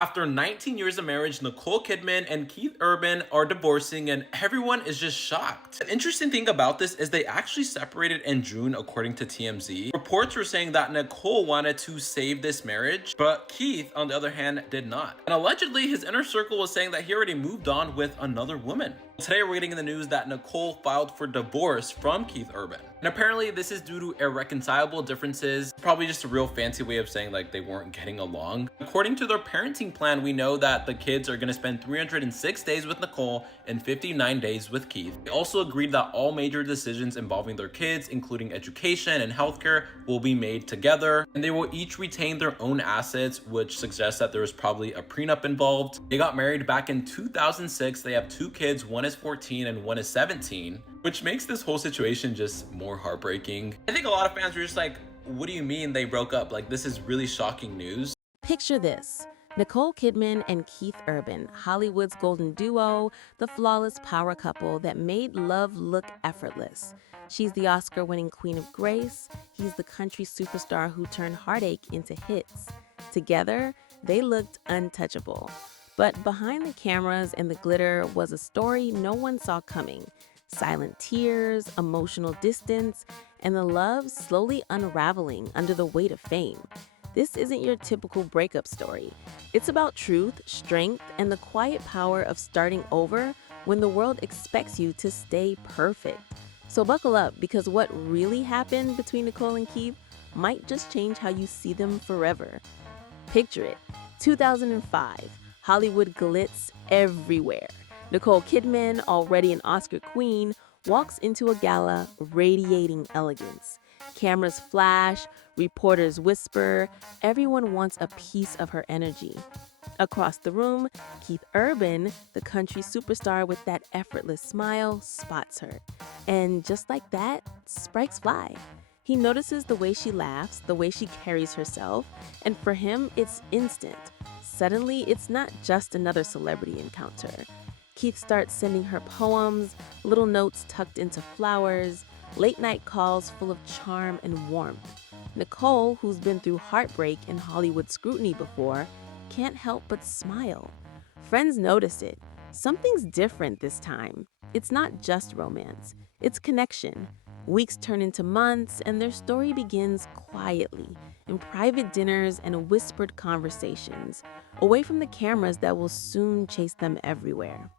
After 19 years of marriage, Nicole Kidman and Keith Urban are divorcing, and everyone is just shocked. An interesting thing about this is they actually separated in June, according to TMZ. Reports were saying that Nicole wanted to save this marriage, but Keith, on the other hand, did not. And allegedly, his inner circle was saying that he already moved on with another woman. Today, we're getting in the news that Nicole filed for divorce from Keith Urban. And apparently, this is due to irreconcilable differences. Probably just a real fancy way of saying like they weren't getting along. According to their parenting plan, we know that the kids are going to spend 306 days with Nicole and 59 days with Keith. They also agreed that all major decisions involving their kids, including education and healthcare, will be made together. And they will each retain their own assets, which suggests that there was probably a prenup involved. They got married back in 2006. They have two kids. One is 14 and one is 17, which makes this whole situation just more heartbreaking. I think a lot of fans were just like, what do you mean they broke up? Like, this is really shocking news. Picture this. Nicole Kidman and Keith Urban, Hollywood's golden duo, the flawless power couple that made love look effortless. She's the Oscar-winning Queen of Grace. He's the country superstar who turned heartache into hits. Together, they looked untouchable. But behind the cameras and the glitter was a story no one saw coming. Silent tears, emotional distance, and the love slowly unraveling under the weight of fame. This isn't your typical breakup story. It's about truth, strength, and the quiet power of starting over when the world expects you to stay perfect. So buckle up, because what really happened between Nicole and Keith might just change how you see them forever. Picture it, 2005, Hollywood glitz everywhere. Nicole Kidman, already an Oscar queen, walks into a gala radiating elegance. Cameras flash, reporters whisper, everyone wants a piece of her energy. Across the room, Keith Urban, the country superstar with that effortless smile, spots her. And just like that, sparks fly. He notices the way she laughs, the way she carries herself, and for him, it's instant. Suddenly, it's not just another celebrity encounter. Keith starts sending her poems, little notes tucked into flowers, late-night calls full of charm and warmth. Nicole, who's been through heartbreak and Hollywood scrutiny before, can't help but smile. Friends notice it. Something's different this time. It's not just romance, it's connection. Weeks turn into months, and their story begins quietly, in private dinners and whispered conversations, away from the cameras that will soon chase them everywhere.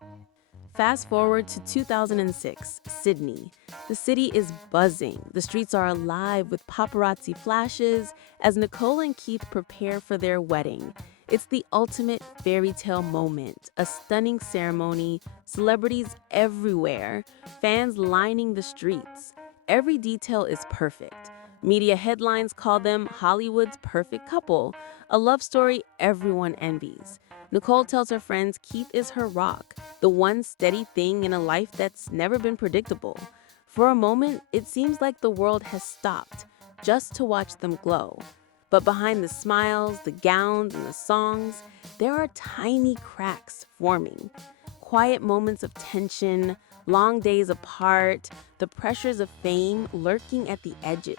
Fast forward to 2006, Sydney. The city is buzzing. The streets are alive with paparazzi flashes as Nicole and Keith prepare for their wedding. It's the ultimate fairy tale moment, a stunning ceremony, celebrities everywhere, fans lining the streets. Every detail is perfect. Media headlines call them Hollywood's perfect couple, a love story everyone envies. Nicole tells her friends Keith is her rock, the one steady thing in a life that's never been predictable. For a moment, it seems like the world has stopped just to watch them glow. But behind the smiles, the gowns, and the songs, there are tiny cracks forming. Quiet moments of tension, long days apart, the pressures of fame lurking at the edges.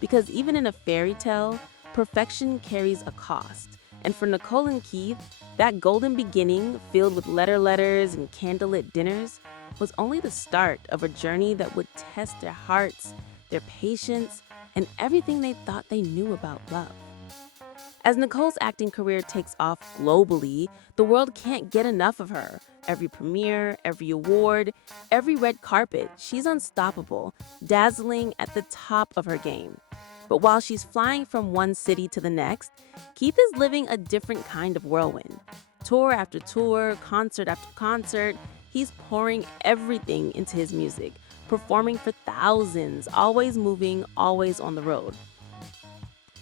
Because even in a fairy tale, perfection carries a cost. And for Nicole and Keith, that golden beginning, filled with letters and candlelit dinners, was only the start of a journey that would test their hearts, their patience, and everything they thought they knew about love. As Nicole's acting career takes off globally, the world can't get enough of her. Every premiere, every award, every red carpet, she's unstoppable, dazzling at the top of her game. But while she's flying from one city to the next, Keith is living a different kind of whirlwind. Tour after tour, concert after concert, he's pouring everything into his music, performing for thousands, always moving, always on the road.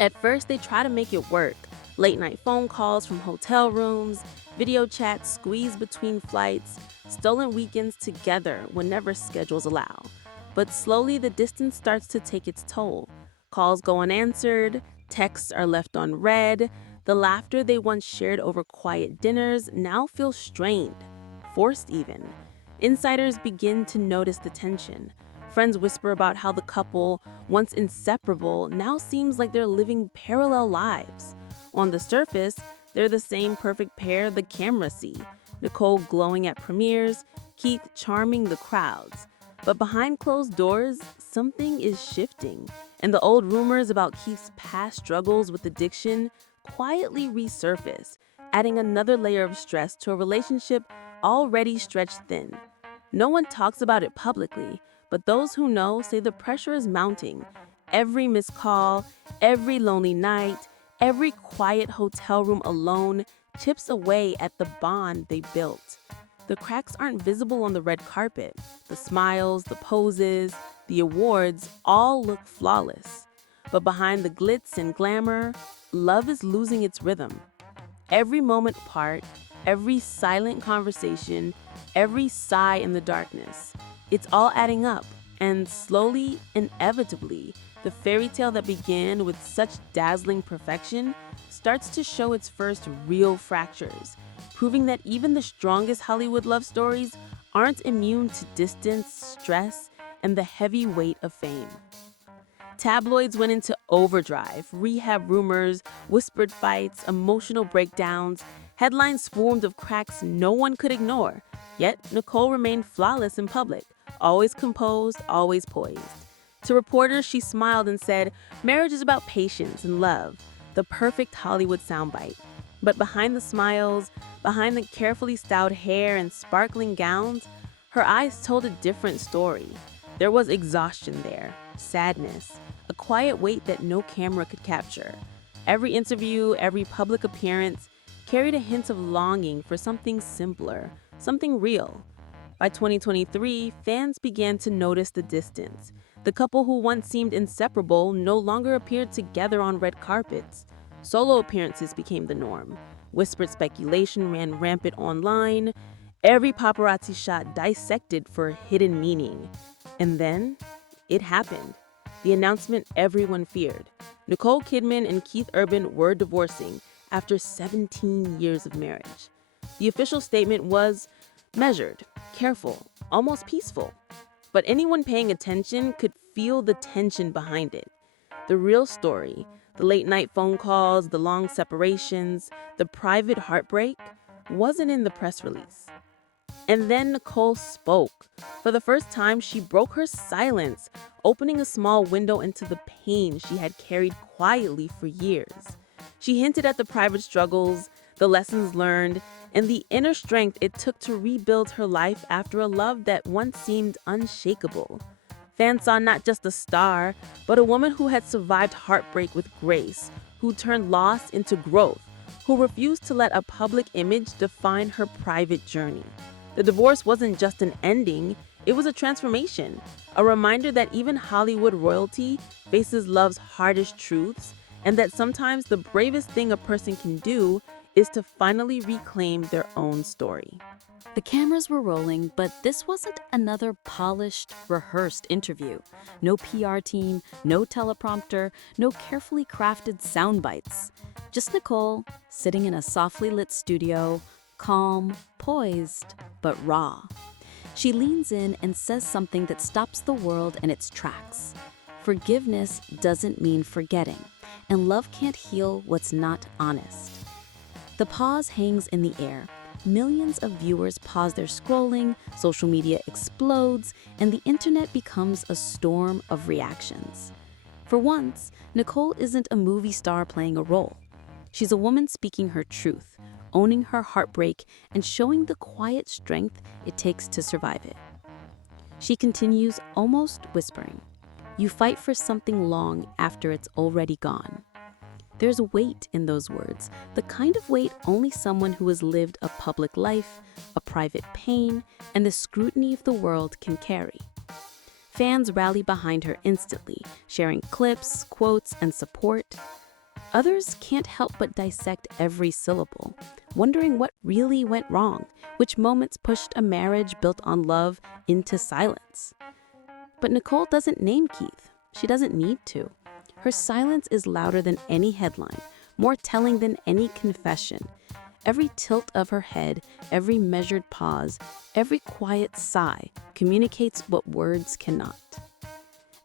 At first, they try to make it work. Late night phone calls from hotel rooms, video chats squeezed between flights, stolen weekends together whenever schedules allow. But slowly, the distance starts to take its toll. Calls go unanswered, texts are left on read. The laughter they once shared over quiet dinners now feels strained, forced even. Insiders begin to notice the tension. Friends whisper about how the couple, once inseparable, now seems like they're living parallel lives. On the surface, They're the same perfect pair the cameras see. Nicole glowing at premieres, Keith charming the crowds. But behind closed doors, something is shifting, and the old rumors about Keith's past struggles with addiction quietly resurface, adding another layer of stress to a relationship already stretched thin. No one talks about it publicly, but those who know say the pressure is mounting. Every missed call, every lonely night, every quiet hotel room alone chips away at the bond they built. The cracks aren't visible on the red carpet. The smiles, the poses, the awards all look flawless. But behind the glitz and glamour, love is losing its rhythm. Every moment apart, every silent conversation, every sigh in the darkness, it's all adding up. And slowly, inevitably, the fairy tale that began with such dazzling perfection starts to show its first real fractures, proving that even the strongest Hollywood love stories aren't immune to distance, stress, and the heavy weight of fame. Tabloids went into overdrive, rehab rumors, whispered fights, emotional breakdowns. Headlines swarmed of cracks no one could ignore. Yet Nicole remained flawless in public, always composed, always poised. To reporters, she smiled and said, "Marriage is about patience and love," the perfect Hollywood soundbite. But behind the smiles, behind the carefully styled hair and sparkling gowns, her eyes told a different story. There was exhaustion there, sadness, a quiet weight that no camera could capture. Every interview, every public appearance carried a hint of longing for something simpler, something real. By 2023, fans began to notice the distance. The couple who once seemed inseparable no longer appeared together on red carpets. Solo appearances became the norm. Whispered speculation ran rampant online. Every paparazzi shot dissected for hidden meaning. And then, it happened. The announcement everyone feared. Nicole Kidman and Keith Urban were divorcing after 17 years of marriage. The official statement was measured, careful, almost peaceful. But anyone paying attention could feel the tension behind it. The real story, the late night phone calls, the long separations, the private heartbreak, wasn't in the press release. And then Nicole spoke. For the first time, she broke her silence, opening a small window into the pain she had carried quietly for years. She hinted at the private struggles, the lessons learned, and the inner strength it took to rebuild her life after a love that once seemed unshakable. Fans saw not just a star, but a woman who had survived heartbreak with grace, who turned loss into growth, who refused to let a public image define her private journey. The divorce wasn't just an ending, it was a transformation, a reminder that even Hollywood royalty faces love's hardest truths, and that sometimes the bravest thing a person can do is to finally reclaim their own story. The cameras were rolling, but this wasn't another polished, rehearsed interview. No PR team, no teleprompter, no carefully crafted sound bites. Just Nicole, sitting in a softly lit studio, calm, poised, but raw. She leans in and says something that stops the world in its tracks. Forgiveness doesn't mean forgetting, and love can't heal what's not honest. The pause hangs in the air. Millions of viewers pause their scrolling, social media explodes, and the internet becomes a storm of reactions. For once, Nicole isn't a movie star playing a role. She's a woman speaking her truth, owning her heartbreak, and showing the quiet strength it takes to survive it. She continues, almost whispering, "You fight for something long after it's already gone." There's weight in those words, the kind of weight only someone who has lived a public life, a private pain, and the scrutiny of the world can carry. Fans rally behind her instantly, sharing clips, quotes, and support. Others can't help but dissect every syllable, wondering what really went wrong, which moments pushed a marriage built on love into silence. But Nicole doesn't name Keith. She doesn't need to. Her silence is louder than any headline, more telling than any confession. Every tilt of her head, every measured pause, every quiet sigh communicates what words cannot.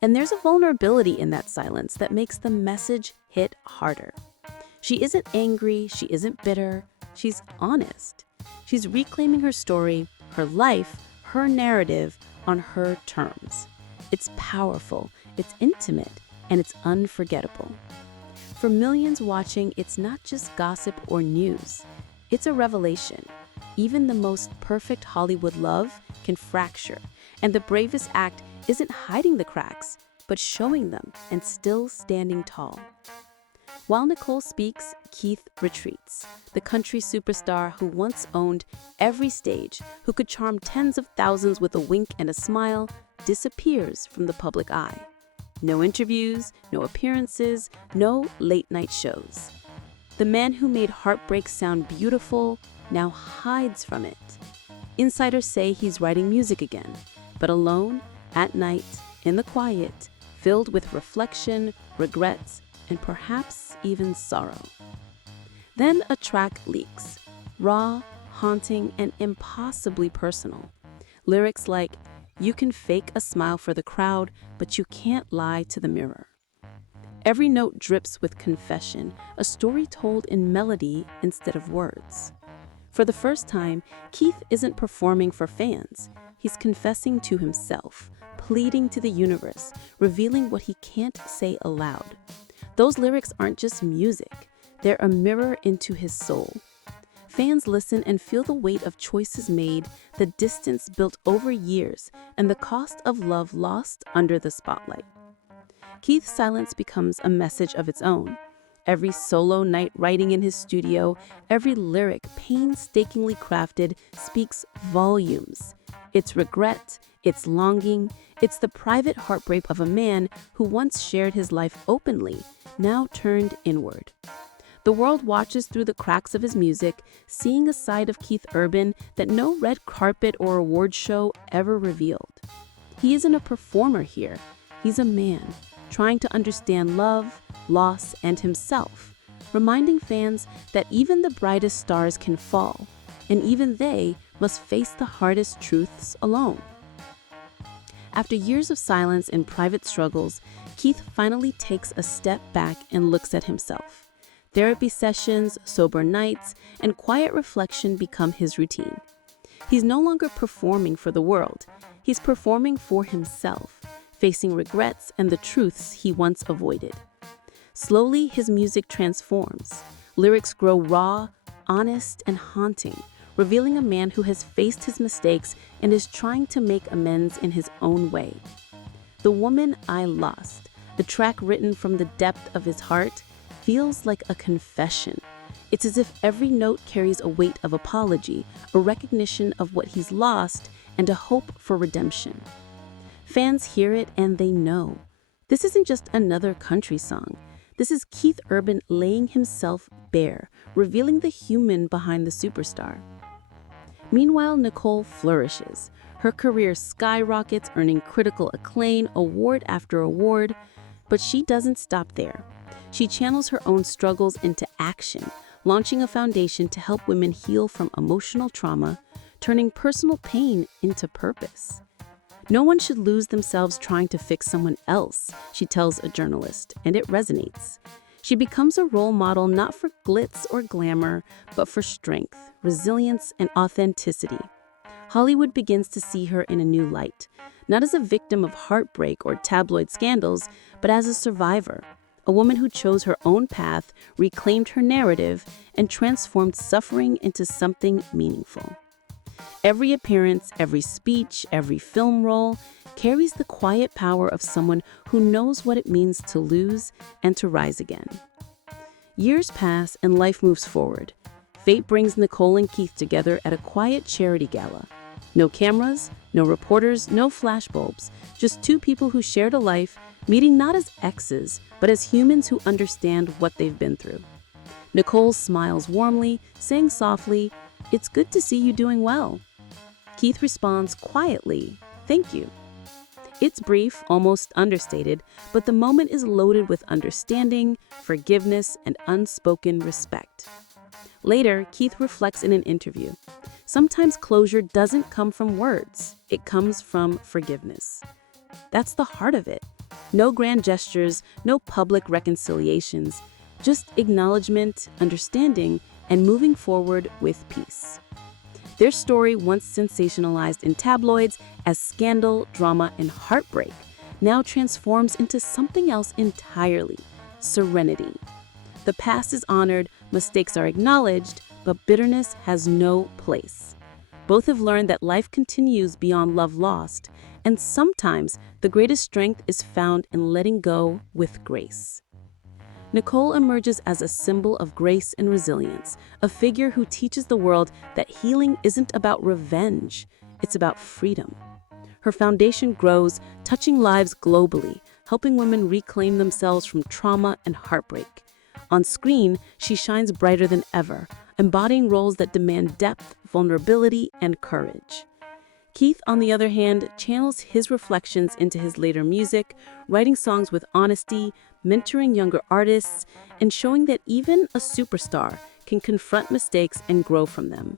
And there's a vulnerability in that silence that makes the message hit harder. She isn't angry, she isn't bitter, she's honest. She's reclaiming her story, her life, her narrative on her terms. It's powerful, it's intimate, and it's unforgettable. For millions watching, it's not just gossip or news. It's a revelation. Even the most perfect Hollywood love can fracture, and the bravest act isn't hiding the cracks, but showing them and still standing tall. While Nicole speaks, Keith retreats. The country superstar who once owned every stage, who could charm tens of thousands with a wink and a smile, disappears from the public eye. No interviews, no appearances, no late-night shows. The man who made heartbreak sound beautiful now hides from it. Insiders say he's writing music again, but alone, at night, in the quiet, filled with reflection, regrets, and perhaps even sorrow. Then a track leaks, raw, haunting, and impossibly personal. Lyrics like, "You can fake a smile for the crowd, but you can't lie to the mirror." Every note drips with confession, a story told in melody instead of words. For the first time, Keith isn't performing for fans. He's confessing to himself, pleading to the universe, revealing what he can't say aloud. Those lyrics aren't just music, they're a mirror into his soul. Fans listen and feel the weight of choices made, the distance built over years, and the cost of love lost under the spotlight. Keith's silence becomes a message of its own. Every solo night writing in his studio, every lyric painstakingly crafted speaks volumes. It's regret, it's longing, it's the private heartbreak of a man who once shared his life openly, now turned inward. The world watches through the cracks of his music, seeing a side of Keith Urban that no red carpet or award show ever revealed. He isn't a performer here, he's a man, trying to understand love, loss, and himself, reminding fans that even the brightest stars can fall, and even they must face the hardest truths alone. After years of silence and private struggles, Keith finally takes a step back and looks at himself. Therapy sessions, sober nights, and quiet reflection become his routine. He's no longer performing for the world, he's performing for himself, facing regrets and the truths he once avoided. Slowly, his music transforms. Lyrics grow raw, honest, and haunting, revealing a man who has faced his mistakes and is trying to make amends in his own way. The Woman I Lost, the track written from the depth of his heart, feels like a confession. It's as if every note carries a weight of apology, a recognition of what he's lost, and a hope for redemption. Fans hear it and they know. This isn't just another country song. This is Keith Urban laying himself bare, revealing the human behind the superstar. Meanwhile, Nicole flourishes. Her career skyrockets, earning critical acclaim, award after award. But she doesn't stop there. She channels her own struggles into action, launching a foundation to help women heal from emotional trauma, turning personal pain into purpose. No one should lose themselves trying to fix someone else, she tells a journalist, and it resonates. She becomes a role model not for glitz or glamour, but for strength, resilience, and authenticity. Hollywood begins to see her in a new light, not as a victim of heartbreak or tabloid scandals, but as a survivor, a woman who chose her own path, reclaimed her narrative, and transformed suffering into something meaningful. Every appearance, every speech, every film role carries the quiet power of someone who knows what it means to lose and to rise again. Years pass and life moves forward. Fate brings Nicole and Keith together at a quiet charity gala. No cameras, no reporters, no flashbulbs, just two people who shared a life, meeting not as exes, but as humans who understand what they've been through. Nicole smiles warmly, saying softly, "It's good to see you doing well." Keith responds quietly, "Thank you." It's brief, almost understated, but the moment is loaded with understanding, forgiveness, and unspoken respect. Later, Keith reflects in an interview. Sometimes closure doesn't come from words, it comes from forgiveness. That's the heart of it. No grand gestures, no public reconciliations, Just acknowledgement, understanding, and moving forward with peace. Their story, once sensationalized in tabloids as scandal, drama, and heartbreak, now transforms into something else entirely: serenity. The past is honored, mistakes are acknowledged, but bitterness has no place. Both have learned that life continues beyond love lost, and sometimes the greatest strength is found in letting go with grace. Nicole emerges as a symbol of grace and resilience, a figure who teaches the world that healing isn't about revenge, it's about freedom. Her foundation grows, touching lives globally, helping women reclaim themselves from trauma and heartbreak. On screen, she shines brighter than ever, embodying roles that demand depth, vulnerability, and courage. Keith, on the other hand, channels his reflections into his later music, writing songs with honesty, mentoring younger artists, and showing that even a superstar can confront mistakes and grow from them.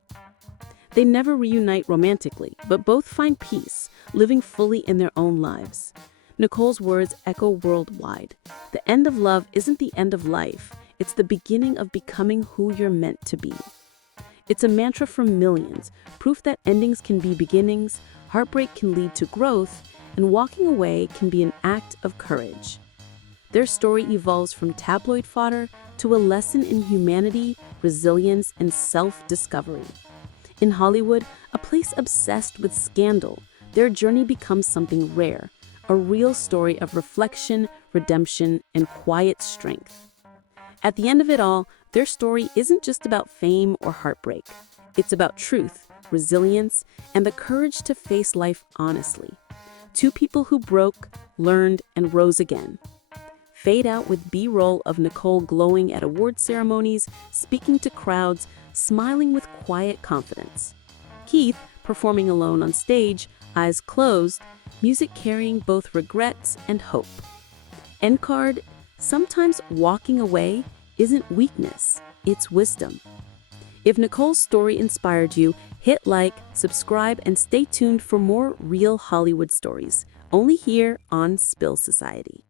They never reunite romantically, but both find peace, living fully in their own lives. Nicole's words echo worldwide. The end of love isn't the end of life, it's the beginning of becoming who you're meant to be. It's a mantra for millions, proof that endings can be beginnings, heartbreak can lead to growth, and walking away can be an act of courage. Their story evolves from tabloid fodder to a lesson in humanity, resilience, and self-discovery. In Hollywood, a place obsessed with scandal, their journey becomes something rare, a real story of reflection, redemption, and quiet strength. At the end of it all, their story isn't just about fame or heartbreak. It's about truth, resilience, and the courage to face life honestly. Two people who broke, learned, and rose again. Fade out with B-roll of Nicole glowing at award ceremonies, speaking to crowds, smiling with quiet confidence. Keith performing alone on stage, eyes closed, music carrying both regrets and hope. End card, sometimes walking away isn't weakness, it's wisdom. If Nicole's story inspired you, hit like, subscribe, and stay tuned for more real Hollywood stories, only here on Spill Society.